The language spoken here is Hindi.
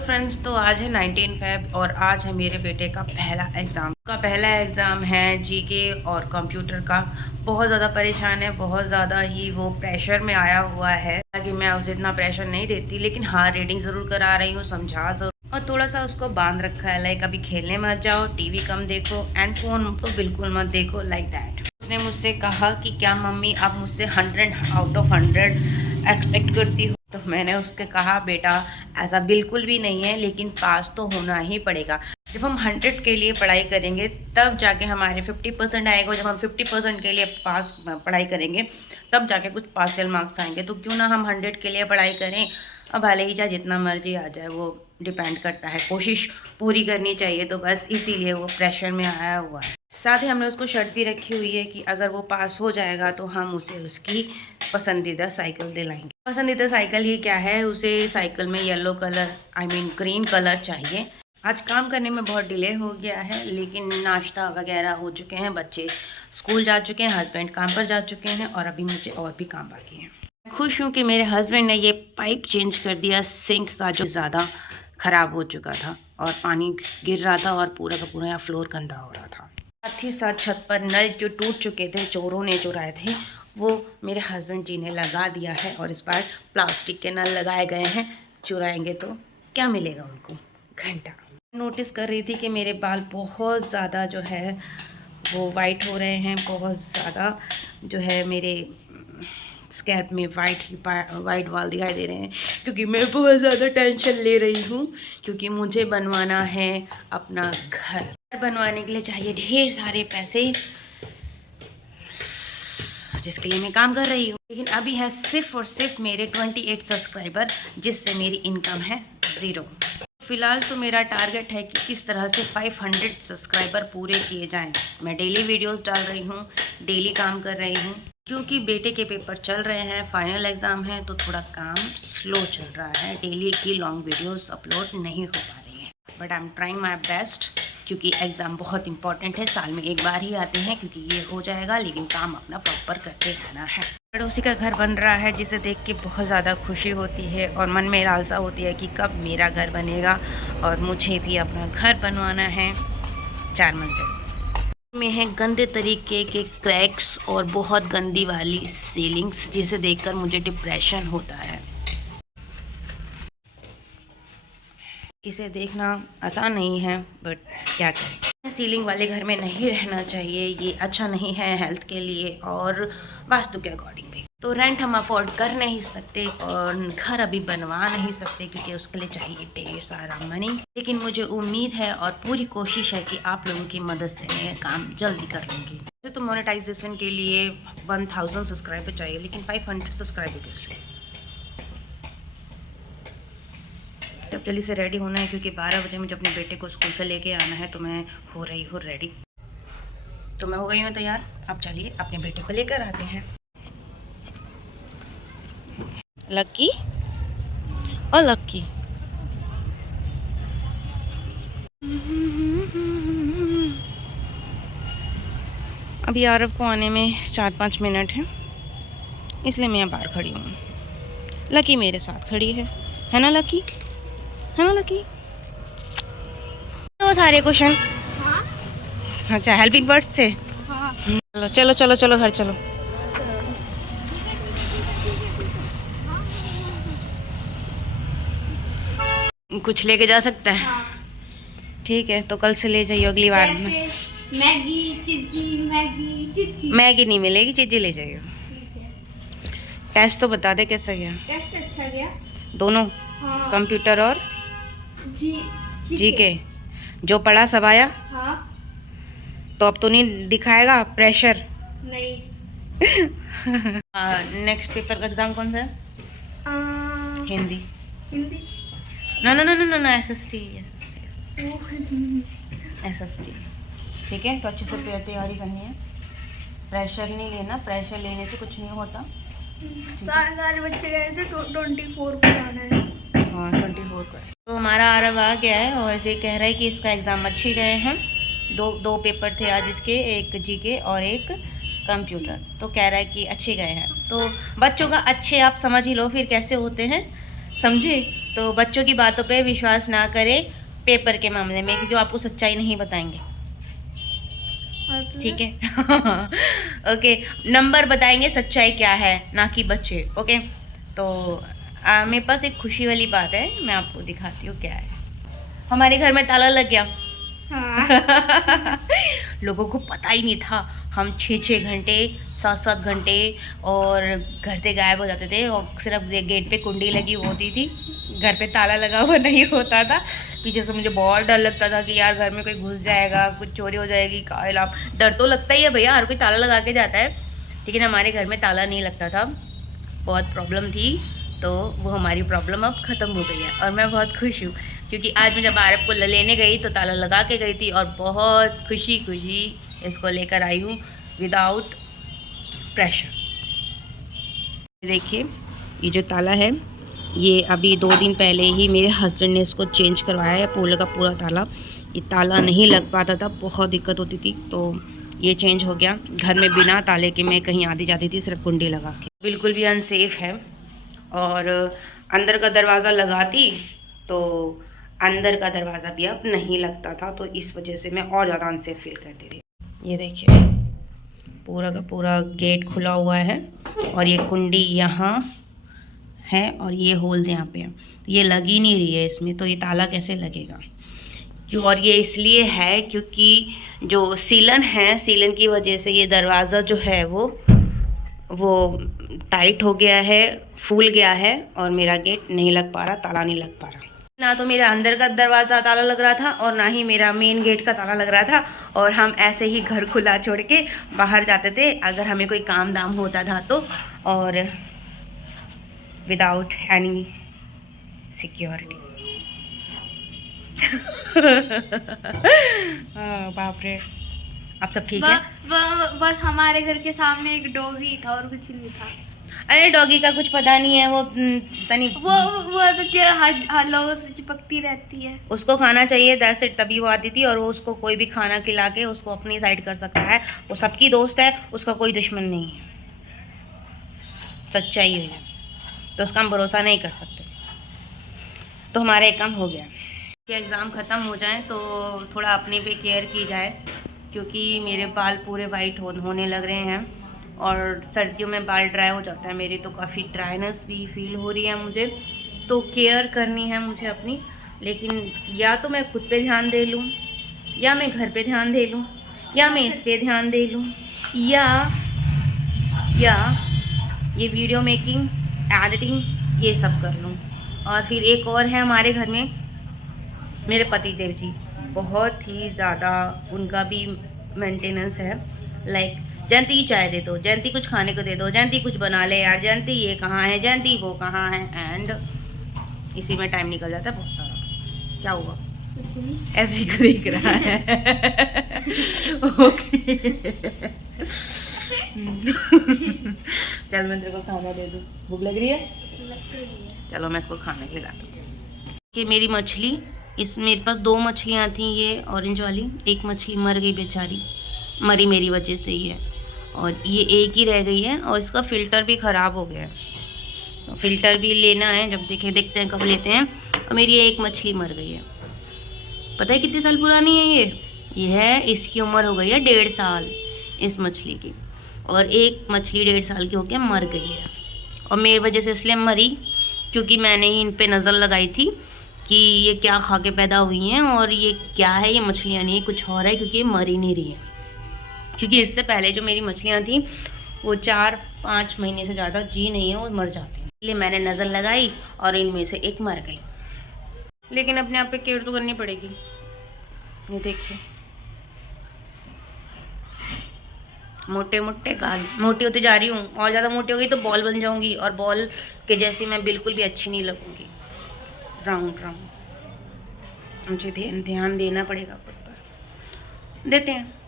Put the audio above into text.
फ्रेंड्स, तो आज है 19 फेब और आज है मेरे बेटे का पहला एग्ज़ाम है जीके और कंप्यूटर का। बहुत ज़्यादा परेशान है, बहुत ज़्यादा ही वो प्रेशर में आया हुआ है। ताकि मैं उसे इतना प्रेशर नहीं देती, लेकिन हाँ, रीडिंग ज़रूर करा रही हूँ, समझा ज़रूर और थोड़ा सा उसको बांध रखा है। लाइक अभी खेलने मत जाओ, टीवी कम देखो एंड फ़ोन तो बिल्कुल मत देखो, लाइक दैट। उसने मुझसे कहा कि क्या मम्मी आप मुझसे 100 आउट ऑफ 100 एक्सपेक्ट करती हो। तो मैंने उसके कहा बेटा ऐसा बिल्कुल भी नहीं है, लेकिन पास तो होना ही पड़ेगा। जब हम 100 के लिए पढ़ाई करेंगे तब जाके हमारे 50% आएगा। जब हम 50% के लिए पास पढ़ाई करेंगे तब जाके कुछ पार्शियल मार्क्स आएंगे। तो क्यों ना हम 100 के लिए पढ़ाई करें। अब भले ही चाहे जितना मर्जी आ जाए, वो डिपेंड करता है, कोशिश पूरी करनी चाहिए। तो बस इसीलिए वो प्रेशर में आया हुआ है। साथ ही हमने उसको शर्त भी रखी हुई है कि अगर वो पास हो जाएगा तो हम उसे उसकी पसंदीदा साइकिल दिलाएंगे। पसंदीदा साइकिल ही क्या है, उसे साइकिल में येलो कलर ग्रीन कलर चाहिए। आज काम करने में बहुत डिले हो गया है, लेकिन नाश्ता वगैरह हो चुके हैं, बच्चे स्कूल जा चुके हैं, हस्बैंड काम पर जा चुके हैं और अभी मुझे और भी काम बाकी है। खुश हूँ कि मेरे हस्बैंड ने ये पाइप चेंज कर दिया सिंक का, जो ज़्यादा ख़राब हो चुका था और पानी गिर रहा था और पूरा का पूरा यहाँ फ्लोर गंदा हो रहा था। साथ ही साथ छत पर नल जो टूट चुके थे, चोरों ने चुराए थे, वो मेरे हस्बैंड जी ने लगा दिया है और इस बार प्लास्टिक के नल लगाए गए हैं। चुराएंगे तो क्या मिलेगा उनको, घंटा। नोटिस कर रही थी कि मेरे बाल बहुत ज़्यादा जो है वो वाइट हो रहे हैं, बहुत ज़्यादा जो है मेरे स्कैल्प में वाइट बाल दिखाई दे रहे हैं, क्योंकि मैं बहुत ज़्यादा टेंशन ले रही हूँ। क्योंकि मुझे बनवाना है अपना घर बनवाने के लिए चाहिए ढेर सारे पैसे, जिसके लिए मैं काम कर रही हूँ। लेकिन अभी है सिर्फ और सिर्फ मेरे 28 सब्सक्राइबर, जिससे मेरी इनकम है 0। फ़िलहाल तो मेरा टारगेट है कि किस तरह से 500 सब्सक्राइबर पूरे किए जाएं। मैं डेली वीडियोस डाल रही हूँ, डेली काम कर रही हूँ। क्योंकि बेटे के पेपर चल रहे हैं, फाइनल एग्ज़ाम है, तो थोड़ा काम स्लो चल रहा है। डेली की लॉन्ग वीडियोस अपलोड नहीं हो पा रही है, but I am trying my best. क्योंकि एग्ज़ाम बहुत इंपॉर्टेंट है, साल में एक बार ही आते हैं। क्योंकि ये हो जाएगा, लेकिन काम अपना प्रॉपर करते रहना है। पड़ोसी का घर बन रहा है, जिसे देख के बहुत ज़्यादा खुशी होती है और मन में लालसा होती है कि कब मेरा घर बनेगा। और मुझे भी अपना घर बनवाना है 4 मंजिल में। है गंदे तरीके के क्रैक्स और बहुत गंदी वाली सीलिंग्स, जिसे देखकर मुझे डिप्रेशन होता है। इसे देखना आसान नहीं है, बट क्या करें। सीलिंग वाले घर में नहीं रहना चाहिए, ये अच्छा नहीं है हेल्थ के लिए और वास्तु के अकॉर्डिंग भी। तो रेंट हम अफोर्ड कर नहीं सकते और घर अभी बनवा नहीं सकते, क्योंकि उसके लिए चाहिए ढेर सारा मनी। लेकिन मुझे उम्मीद है और पूरी कोशिश है कि आप लोगों की मदद से मैं काम जल्दी कर लूँगी। वैसे तो मोनेटाइजेशन के लिए 1000 सब्सक्राइबर चाहिए, लेकिन 500 सब्सक्राइबर किस लिए। तब जल्दी से रेडी होना है, क्योंकि 12 बजे मुझे अपने बेटे को स्कूल से लेके आना है। तो मैं हो रही हूँ रेडी, तो मैं हो गई हूँ तैयार। अब चलिए अपने बेटे को लेकर आते हैं। लक्की और लक्की, अभी आरव को आने में 4-5 मिनट हैं, इसलिए मैं बाहर खड़ी हूँ। लकी मेरे साथ खड़ी है ना लकी, है ना लकी। वो सारे क्वेश्चन अच्छा हेल्पिंग वर्ड्स थे। चलो चलो चलो चलो घर चलो। कुछ लेके जा सकता है, ठीक है। तो कल से ले जाइए, अगली बार में मैगी चिज्जी मैगी नहीं मिलेगी, चीज़ें ले जाइए। टेस्ट तो बता दे कैसा गया। टेस्ट अच्छा गया दोनों, हाँ। कंप्यूटर और जी के जो पढ़ा सब आया। हाँ। तो अब तो नहीं दिखाएगा प्रेशर। नहीं। नेक्स्ट पेपर का एग्ज़ाम कौन सा है? Hindi. Hindi no no no no no SST ठीक है। तो अच्छे से तैयारी करनी है, प्रेशर नहीं लेना। प्रेशर लेने से कुछ नहीं होता। सारे बच्चे कह रहे थे 24 को आना है। हाँ 24 का। तो हमारा आरव आ गया है और ऐसे कह रहा है कि इसका एग्ज़ाम अच्छे गए हैं। दो पेपर थे आज इसके, एक जीके और एक कंप्यूटर। तो कह रहा है कि अच्छे गए हैं। तो बच्चों का अच्छे आप समझ ही लो फिर कैसे होते हैं, समझे? तो बच्चों की बातों पे विश्वास ना करें पेपर के मामले में, क्योंकि आपको सच्चाई नहीं बताएंगे, ठीक है? ओके, नंबर बताएंगे सच्चाई क्या है, ना कि बच्चे। ओके, तो मेरे पास एक खुशी वाली बात है, मैं आपको दिखाती हूँ क्या है। हमारे घर में ताला लग गया। हाँ। लोगों को पता ही नहीं था, हम 6-6 घंटे 7-7 घंटे और घर से गायब हो जाते थे, और सिर्फ गेट पे कुंडी लगी होती थी, घर पे ताला लगा हुआ नहीं होता था। पीछे से मुझे बहुत डर लगता था कि यार घर में कोई घुस जाएगा, कुछ चोरी हो जाएगी, का डर तो लगता ही है भैया, हर कोई ताला लगा के जाता है, लेकिन हमारे घर में ताला नहीं लगता था, बहुत प्रॉब्लम थी। तो वो हमारी प्रॉब्लम अब ख़त्म हो गई है, और मैं बहुत खुश हूँ, क्योंकि आज मैं जब आरफ को लेने गई तो ताला लगा के गई थी, और बहुत खुशी खुशी इसको लेकर आई हूँ विदाउट प्रेशर। देखिए, ये जो ताला है, ये अभी 2 दिन पहले ही मेरे हस्बैंड ने इसको चेंज करवाया है, पूरा का पूरा ताला। ये ताला नहीं लग पाता था, बहुत दिक्कत होती थी, तो ये चेंज हो गया। घर में बिना ताले के मैं कहीं आती जाती थी सिर्फ कुंडी लगा के, बिल्कुल भी अनसेफ है। और अंदर का दरवाज़ा लगाती तो अंदर का दरवाज़ा भी अब नहीं लगता था, तो इस वजह से मैं और ज़्यादा अनसेफ फील करती थी। ये देखिए, पूरा का पूरा गेट खुला हुआ है, और ये कुंडी यहाँ है, और ये होल्स यहाँ पे हैं, ये लग ही नहीं रही है इसमें, तो ये ताला कैसे लगेगा? क्यों? और ये इसलिए है क्योंकि जो सीलन है, सीलन की वजह से ये दरवाज़ा जो है वो टाइट हो गया है, फूल गया है, और मेरा गेट नहीं लग पा रहा, ताला नहीं लग पा रहा। ना तो मेरा अंदर का दरवाज़ा ताला लग रहा था, और ना ही मेरा मेन गेट का ताला लग रहा था, और हम ऐसे ही घर खुला छोड़ के बाहर जाते थे अगर हमें कोई काम दाम होता था तो, और विदाउट एनी सिक्योरिटी। बाप रे, अब सब ठीक है। बस हमारे घर के सामने एक डॉगी था और कुछ नहीं था। अरे डॉगी का कुछ पता नहीं है, वो पता नहीं, वो तो हर लोगों से चिपकती रहती है। उसको खाना चाहिए, दैट्स इट, तभी वो आती थी, और वो उसको कोई भी खाना खिला के उसको अपनी साइड कर सकता है, वो सबकी दोस्त है, उसका कोई दुश्मन नहीं है, सच्चाई है, तो उसका हम भरोसा नहीं कर सकते। तो हमारा एक काम हो गया कि एग्ज़ाम ख़त्म हो जाए तो थोड़ा अपने पे केयर की जाए, क्योंकि मेरे बाल पूरे वाइट होने लग रहे हैं, और सर्दियों में बाल ड्राई हो जाता है मेरे, तो काफ़ी ड्राइनेस भी फील हो रही है मुझे, तो केयर करनी है मुझे अपनी। लेकिन या तो मैं खुद पे ध्यान दे लूँ, या मैं घर पे ध्यान दे लूँ, या मैं इस पे ध्यान दे लूँ, या ये वीडियो मेकिंग, एडिटिंग, ये सब कर लूँ। और फिर एक और है हमारे घर में मेरे पति देव जी, बहुत ही ज़्यादा उनका भी मेंटेनेंस है। लाइक जयंती चाय दे दो, जयंती कुछ खाने को दे दो, जयंती कुछ बना ले यार, जयंती ये कहाँ है, जयंती वो कहाँ है, एंड इसी में टाइम निकल जाता है बहुत सारा। क्या हुआ? कुछ नहीं, ऐसे ही देख रहा है। ओके, चल मैं तेरे को खाना दे दूँ, भूख लग रही है? चलो मैं इसको खाना खिलाता हूँ। कि मेरी मछली, इस मेरे पास 2 मछलियाँ थी, ये ऑरेंज वाली, एक मछली मर गई बेचारी, मरी मेरी वजह से ही है, और ये एक ही रह गई है, और इसका फ़िल्टर भी ख़राब हो गया है, तो फ़िल्टर भी लेना है, जब देखते हैं कब लेते हैं। और मेरी एक मछली मर गई है, पता है कितने साल पुरानी है ये है, इसकी उम्र हो गई है 1.5 साल इस मछली की, और एक मछली 1.5 साल की होकर मर गई है, और मेरी वजह से इसलिए मरी क्योंकि मैंने ही इन पे नज़र लगाई थी कि ये क्या खा के पैदा हुई हैं, और ये क्या है, ये मछलियाँ नहीं, कुछ और है, क्योंकि ये मर ही नहीं रही है। क्योंकि इससे पहले जो मेरी मछलियाँ थी वो 4-5 महीने से ज़्यादा जी नहीं है, वो मर जाती हैं, इसलिए मैंने नज़र लगाई और इनमें से एक मर गई। लेकिन अपने आप पे केयर तो करनी पड़ेगी। ये देखिए, मोटे मोटे गाल, मोटी होती जा रही हूँ, और ज़्यादा मोटी हो गई तो बॉल बन जाऊँगी, और बॉल के जैसी मैं बिल्कुल भी अच्छी नहीं लगूँगी, राउंड। मुझे ध्यान देना पड़ेगा खुद पर। देते हैं